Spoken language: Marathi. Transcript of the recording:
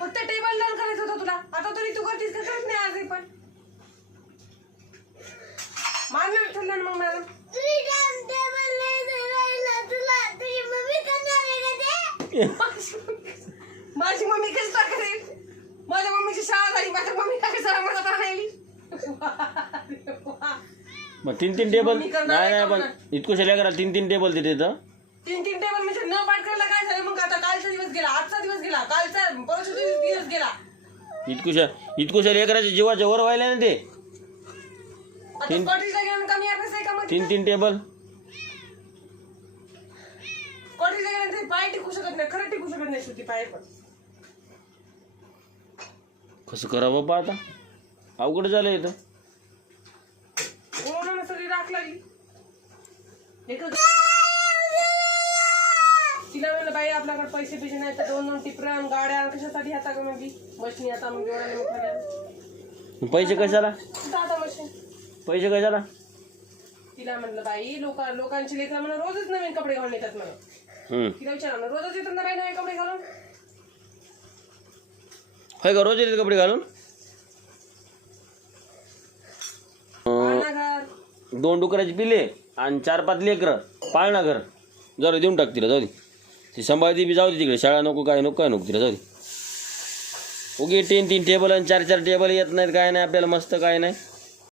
फक्त टेबल लर्न करायचं होतं तुला. आता तरी तू करतीस का? करत नाही आजही पण. मान्य ठरलं ना मग मॅडम. माझी मम्मी कशी करेल? माझ्या मम्मीची शाळा झाली, माझ्या मम्मी काय सर म्हणत राहिली. मग 3-3 टेबल नाही पण इतकं लेकराला 3-3 टेबल देते तर 3-3 टेबल म्हणजे न पाठ करायला काय झालं मग? आता कालचा दिवस गेला, आजचा दिवस गेला, कालचा परवाचा दिवस गेला. इतकुशा लेकराच्या जीवाच्या वर व्हायला ना ते. आता कॉलेजला गेल्यानं कमी अभ्यास आहे का मग? 3-3 टेबल कॉलेजला गेल्यानंतर पाय टिकू शकत नाही, खरं टिकू शकत नाही श्रुती पाय. पण कसं करावं बाबा आता? अवघड झालं इथं. कोरोनानं सगळी राख लागली. तिला म्हणलं बाई आपल्याकडे पैसे बिजे नाही तर 2-2 टिपरण गाड्या कशासाठी हाता का म्हणजे मशीन आता मग एवढ्या पैसे कशाला? आता मशीन पैसे कशाला? तिला म्हणलं बाई लोकांची लेकरं म्हणून रोजच नवीन कपडे घालून येतात म्हणून. तिला विचारलं रोजच येतात ना बाई नवीन कपडे घालून? होय का? रोज येतात कपडे घालून? 2 डुकराचे पिले आणि 4-5 लेकरं पाळणा घर जरा देऊन टाक तिला. जाऊ दे ती संभाळती बी, जाऊ दे तिकडे. शाळा नको काय नको तिला, जाऊ दे. ओके 3-3 टेबल आणि 4-4 टेबल येत नाहीत काय नाही आपल्याला, मस्त काय नाही.